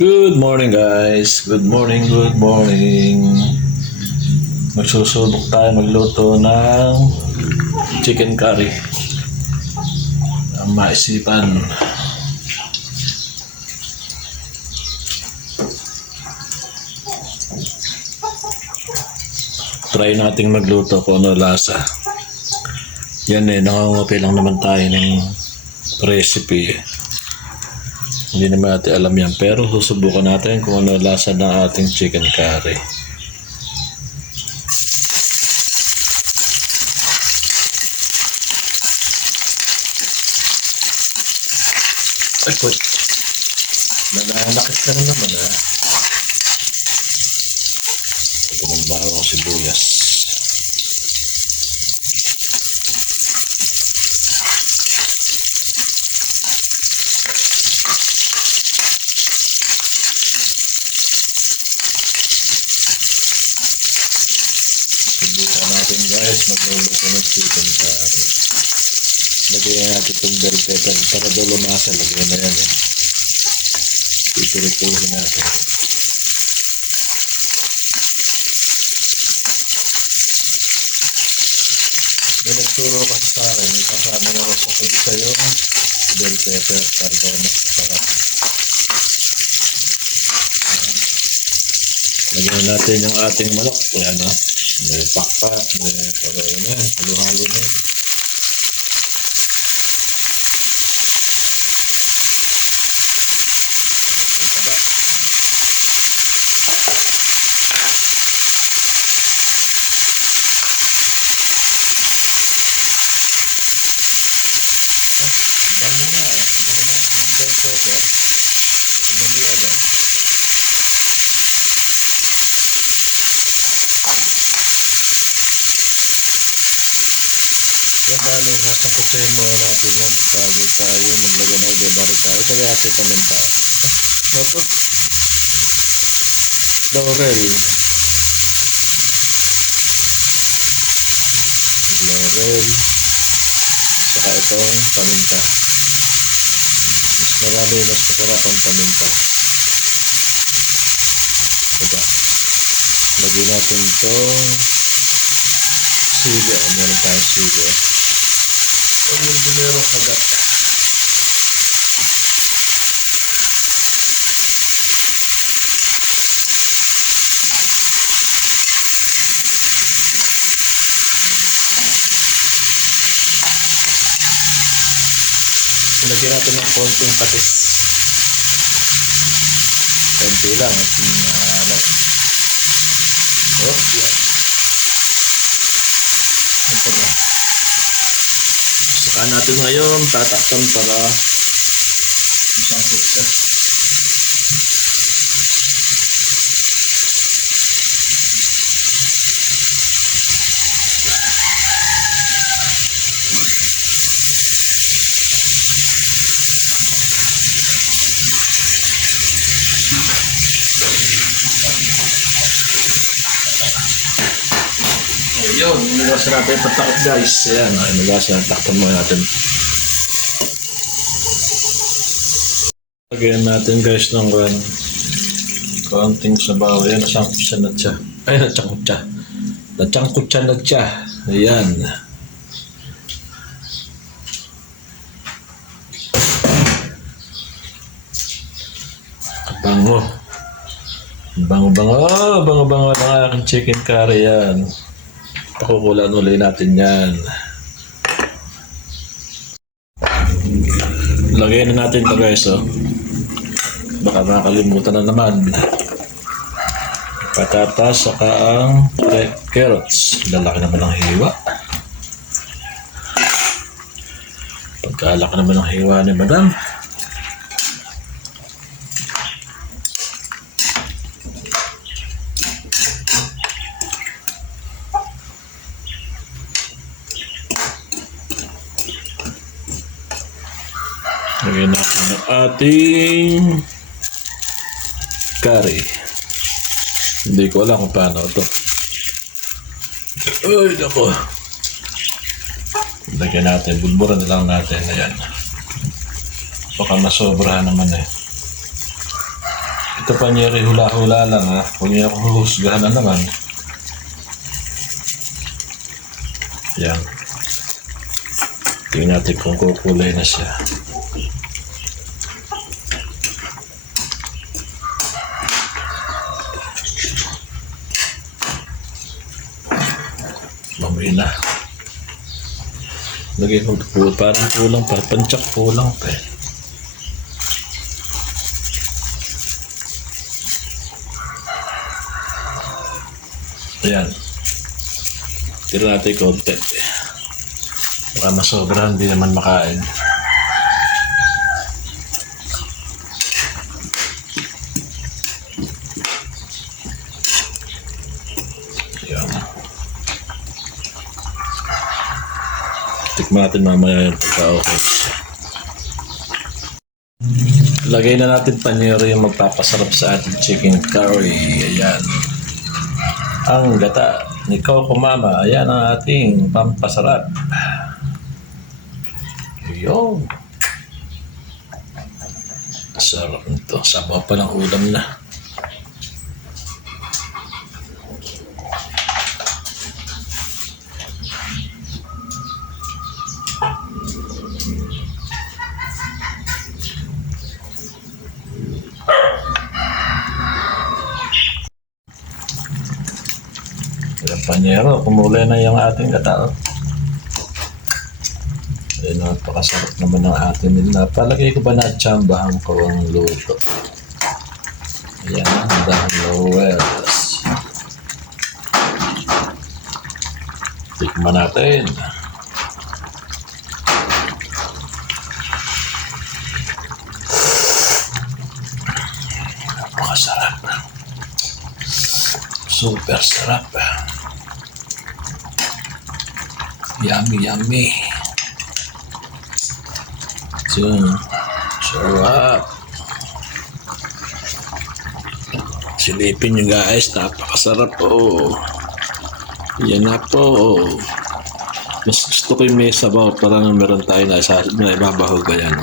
Good morning guys. Good morning, good morning. Magsusubok tayo magluto ng chicken curry. Ang maisipan. Try nating magluto kung ano lasa. Yan nangangapi lang naman tayo ng recipe. Hindi naman natin alam yan, pero susubukan natin kung ano lasa ng ating chicken curry. Ay, put. Nananakit ka na naman, ha? Ito ng bawang sibuyas. Subukan natin guys, magluluto ng chicken curry. Lagyan natin itong bell pepper para lumasa. Lagyan na yan eh. Pipirituhin natin. May nagturo kasi sa akin, may kasama na ako sa pagisa yung bell pepper para daw mas masarap. Lagyan natin yung ating manok. Ayan o. May pakpak, may pagawin yan, halu-halo na yan. Kita ba? Bango nga eh. Bango na yung bell pepper. Ang bango agad. Yan bali, nasa kutsahin muna natin yan bago tayo maglagay na udebari tayo. Ito kaya ating paminta. Ito. Laurel. Laurel. Saka itong paminta. Mas marami, mas masarap ang paminta. Diba? Lagyan natin itong sili. Meron tayong sili. Medyo merong kagat. Lagyan natin ng konting patis. Konti lang. Oh, yeah. Ito ba? Saka natin ngayon tatakpan para masakit ka. Yun, nagasa natin yung patakot guys. Ayan, nagasa natin, takpan muna natin. Lagyan natin guys ng konting sabaw. Ayan, nasangkutsa na siya. Ay, natsangkutsa. Natsangkutsa na siya. Ayan. Bango. Bango ng aking chicken curry yan. Pakukulan ulit natin yan. Lagyan na natin ito guys. Oh. Baka makalimutan na naman. Patatas saka ang carrots. Lalaki naman ang hiwa. Pagkalaki naman ang hiwa ni madam. Lagyan natin ang ating curry. Hindi ko alam kung paano ito. Ay, nako. Lagyan natin. Bulburan na lang natin. Ayan. Baka masobra naman eh. Ito panyeri, hula-hula lang ha. Huwag niyo ako huhusgahan na naman. Yan. Tingnan natin kung kukulay na siya. Mamay na. Lagay ko parang kulang pa. Pancak kulang pa eh. Ayan. Tira natin konti. Baka masobra, hindi naman makain. Ayan. Tikman natin mamaya yung pagka-okay. Lagay na natin panyero yung magpapasarap sa ating chicken curry. Ayan. Ang gata ni Coco Mama. Ayan ang ating pampasarap. Yun. Sarap nito. Sabaw pa ng ulam na. Ilang panyero, kumulay na yung ating gata. Oh. Ay, napakasarap naman ng ating nila. Palagay ko ba na tsambahan ko ang luto? Ayan ang dahil Noels. Tikman natin. Napakasarap. Super sarap. Yummy, yummy. So, sarap. Silipin nyo guys, napakasarap po. Yan na po. Mas gusto ko yung may sabaw para na meron tayo na ibabaho ganyan.